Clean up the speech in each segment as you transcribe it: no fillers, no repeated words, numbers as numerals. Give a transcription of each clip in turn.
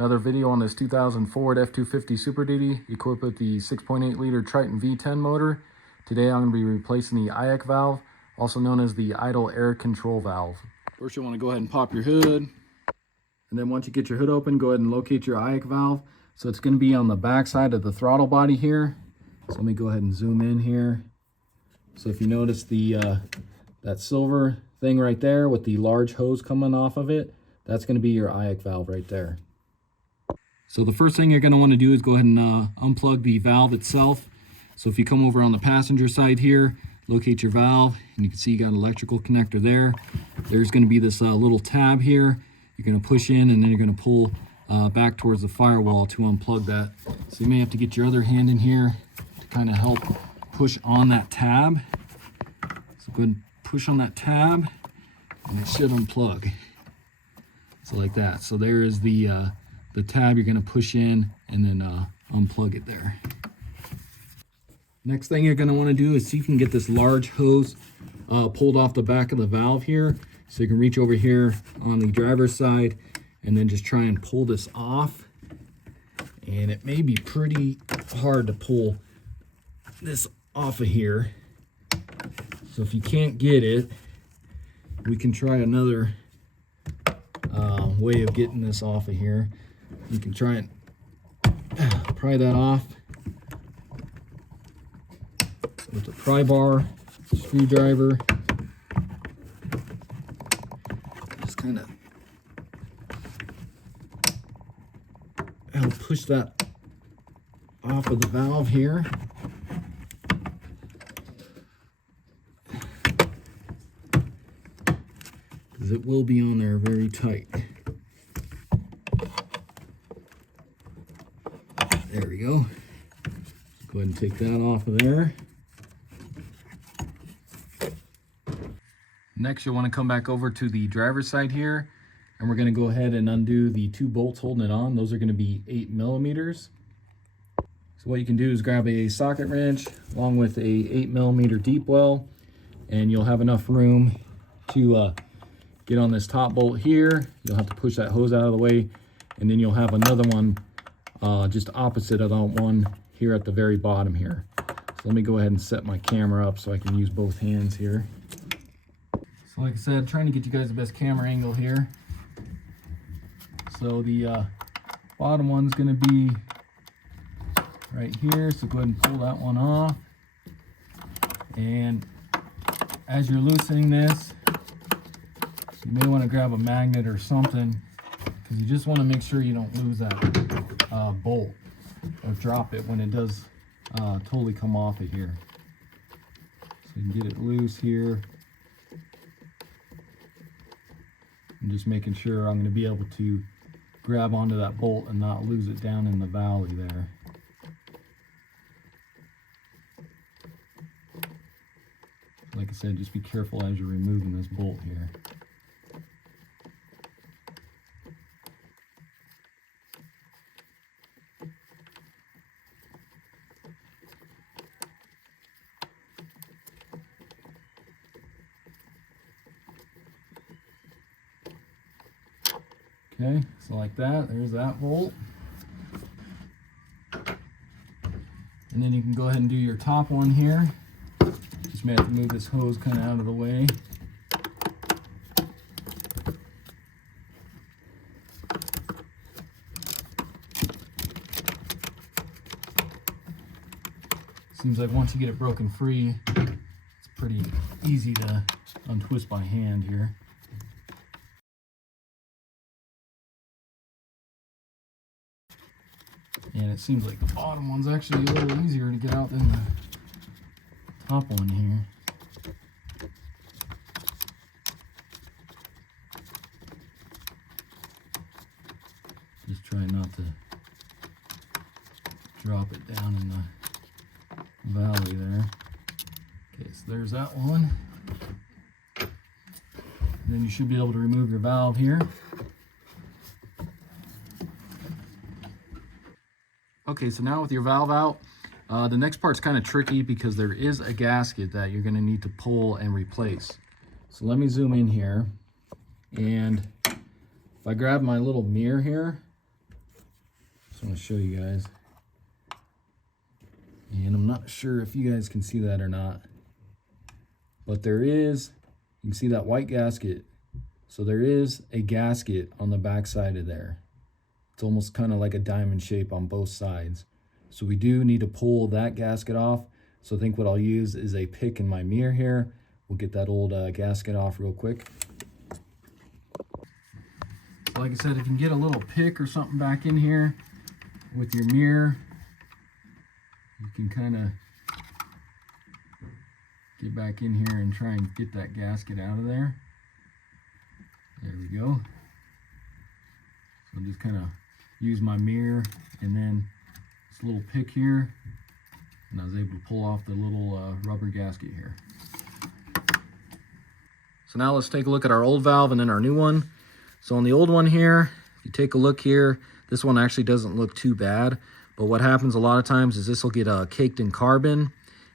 Another video on this 2000 Ford F-250 Super Duty equipped with the 6.8 liter Triton V10 motor. Today I'm going to be replacing the IAC valve, also known as the idle air control valve. First you want to go ahead and pop your hood, and then once you get your hood open, go ahead and locate your IAC valve. So it's going to be on the back side of the throttle body here. So let me go ahead and zoom in here. So if you notice the that silver thing right there with the large hose coming off of it, that's going to be your IAC valve right there. So the first thing you're going to want to do is go ahead and unplug the valve itself. So if you come over on the passenger side here, locate your valve, and you can see you got an electrical connector there. There's going to be this little tab here. You're going to push in, and then you're going to pull back towards the firewall to unplug that. So you may have to get your other hand in here to kind of help push on that tab. So go ahead and push on that tab, and it should unplug. So like that. So there is the tab you're going to push in and then unplug it there. Next thing you're going to want to do is see if you can get this large hose pulled off the back of the valve here. So you can reach over here on the driver's side and then just try and pull this off. And it may be pretty hard to pull this off of here. So if you can't get it, we can try another way of getting this off of here. You can try and pry that off with a pry bar, screwdriver. Just kind of help push that off of the valve here. Because it will be on there very tight. There we go. Go ahead and take that off of there. Next, you'll want to come back over to the driver's side here, and we're going to go ahead and undo the two bolts holding it on. Those are going to be 8 millimeters. So what you can do is grab a socket wrench along with a 8 millimeter deep well, and you'll have enough room to get on this top bolt here. You'll have to push that hose out of the way, and then you'll have another one just opposite of that one here at the very bottom here. So let me go ahead and set my camera up so I can use both hands here. So like I said, trying to get you guys the best camera angle here. So the bottom one's going to be right here, so go ahead and pull that one off. And as you're loosening this, you may want to grab a magnet or something, because you just want to make sure you don't lose that bolt or drop it when it does totally come off of here. So you can get it loose here. I'm just making sure I'm going to be able to grab onto that bolt and not lose it down in the valley there. Like I said, just be careful as you're removing this bolt here. Okay, so like that, there's that bolt. And then you can go ahead and do your top one here. Just may have to move this hose kind of out of the way. Seems like once you get it broken free, it's pretty easy to untwist by hand here. And it seems like the bottom one's actually a little easier to get out than the top one here. Just try not to drop it down in the valley there. Okay, so there's that one. And then you should be able to remove your valve here. Okay, so now with your valve out, the next part's kind of tricky because there is a gasket that you're going to need to pull and replace. So let me zoom in here, and if I grab my little mirror here, Just want to show you guys. And I'm not sure if you guys can see that or not, but there is, you can see that white gasket. So there is a gasket on the back side of there. It's almost kind of like a diamond shape on both sides. So we do need to pull that gasket off. So I think what I'll use is a pick in my mirror here. We'll get that old gasket off real quick. So like I said, if you can get a little pick or something back in here with your mirror, you can kind of get back in here and try and get that gasket out of there. There we go. So I'll just kind of use my mirror and then this little pick here, and I was able to pull off the little rubber gasket here. So now let's take a look at our old valve and then our new one. So on the old one here, if you take a look here, this one actually doesn't look too bad, but what happens a lot of times is this will get caked in carbon,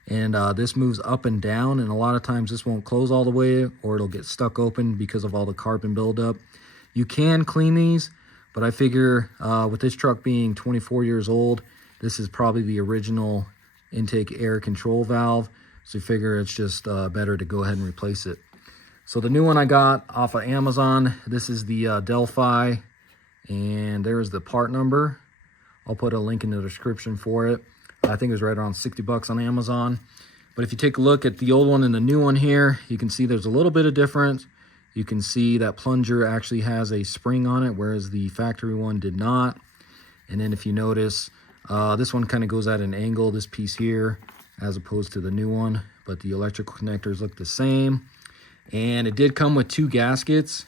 and this moves up and down, and a lot of times this won't close all the way, or it'll get stuck open because of all the carbon buildup. You can clean these, but I figure with this truck being 24 years old, this is probably the original intake air control valve, so you figure it's just better to go ahead and replace it. So the new one I got off of Amazon, this is the Delphi, and there's the part number. I'll put a link in the description for it. I think it was right around 60 bucks on Amazon. But if you take a look at the old one and the new one here, you can see there's a little bit of difference. You can see that plunger actually has a spring on it, whereas the factory one did not. And then if you notice, this one kind of goes at an angle, this piece here, as opposed to the new one. But the electrical connectors look the same. And it did come with 2 gaskets,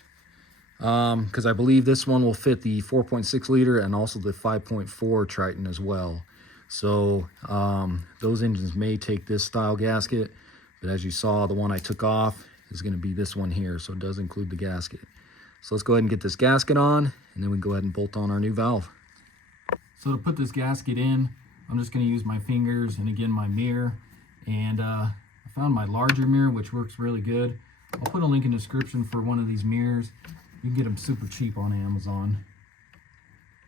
because I believe this one will fit the 4.6 liter and also the 5.4 Triton as well. So those engines may take this style gasket, but as you saw, the one I took off is going to be this one here, so it does include the gasket. So let's go ahead and get this gasket on, and then we can go ahead and bolt on our new valve. So to put this gasket in, I'm just going to use my fingers and again my mirror, and I found my larger mirror, which works really good. I'll put a link in the description for one of these mirrors. You can get them super cheap on Amazon.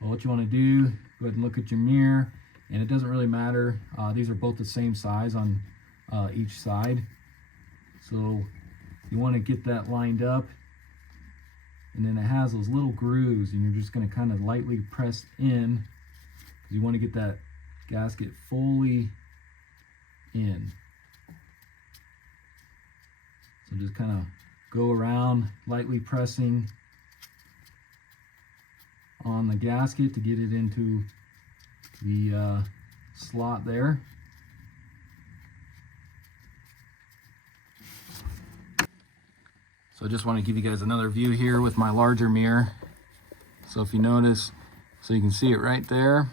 Well, what you want to do, go ahead and look at your mirror, and it doesn't really matter. These are both the same size on each side. So you want to get that lined up, and then it has those little grooves, and you're just going to kind of lightly press in. You want to get that gasket fully in. So just kind of go around, lightly pressing on the gasket to get it into the slot there. So I just want to give you guys another view here with my larger mirror. So if you notice, so you can see it right there,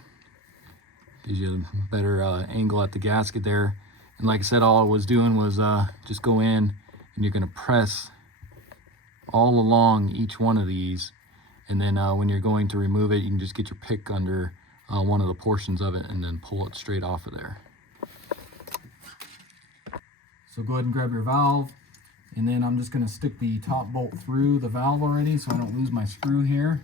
gives you a better angle at the gasket there. And like I said, all I was doing was just go in, and you're going to press all along each one of these, and then when you're going to remove it, you can just get your pick under one of the portions of it and then pull it straight off of there. So go ahead and grab your valve, and then I'm just going to stick the top bolt through the valve already so I don't lose my screw here,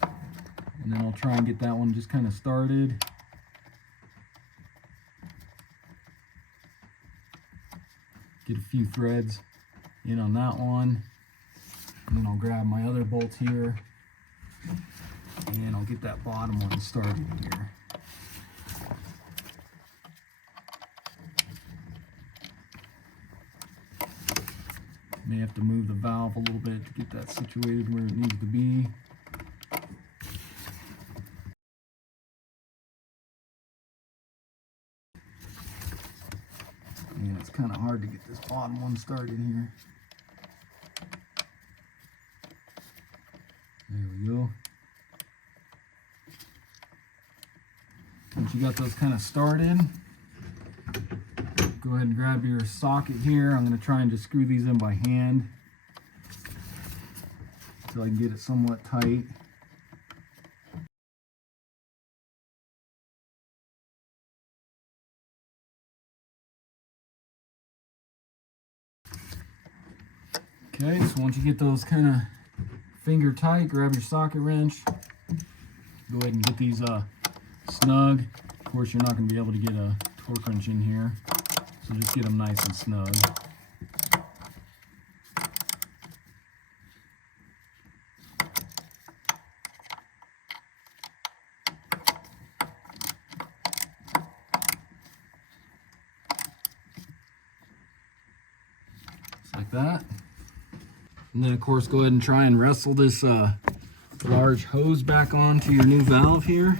and then I'll try and get that one just kind of started. Get a few threads in on that one, and then I'll grab my other bolts here, and I'll get that bottom one started here. May have to move the valve a little bit to get that situated where it needs to be. And it's kind of hard to get this bottom one started here. There we go. Once you got those kind of started, go ahead and grab your socket here. I'm going to try and just screw these in by hand until I can get it somewhat tight. Okay, so once you get those kind of finger tight, grab your socket wrench, go go ahead and get these snug. Of course, you're not going to be able to get a torque wrench in here, so just get them nice and snug. Just like that. And then, of course, go ahead and try and wrestle this large hose back onto your new valve here.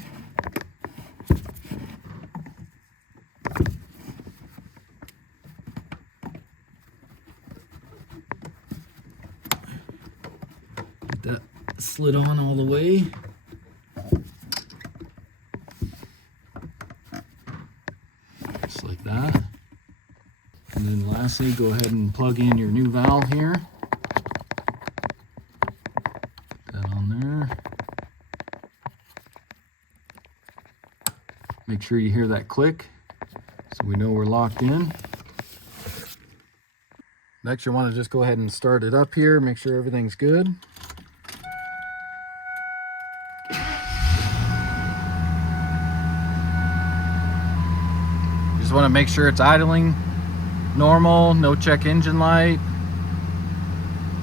Get that slid on all the way. Just like that. And then lastly, go ahead and plug in your new valve here. Put that on there. Make sure you hear that click so we know we're locked in. Next, you want to just go ahead and start it up here, make sure everything's good. You just want to make sure it's idling normal, no check engine light,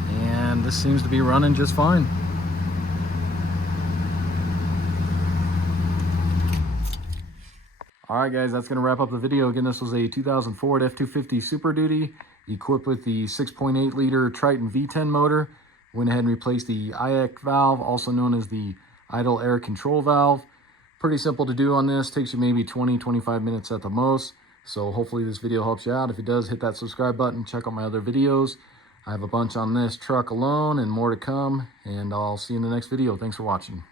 and this seems to be running just fine. Alright guys, that's going to wrap up the video. Again, this was a 2000 Ford F-250 Super Duty equipped with the 6.8 liter Triton V10 motor. Went ahead and replaced the IAC valve, also known as the idle air control valve. Pretty simple to do on this, takes you maybe 20-25 minutes at the most. So hopefully this video helps you out. If it does, hit that subscribe button, check out my other videos. I have a bunch on this truck alone and more to come, and I'll see you in the next video. Thanks for watching.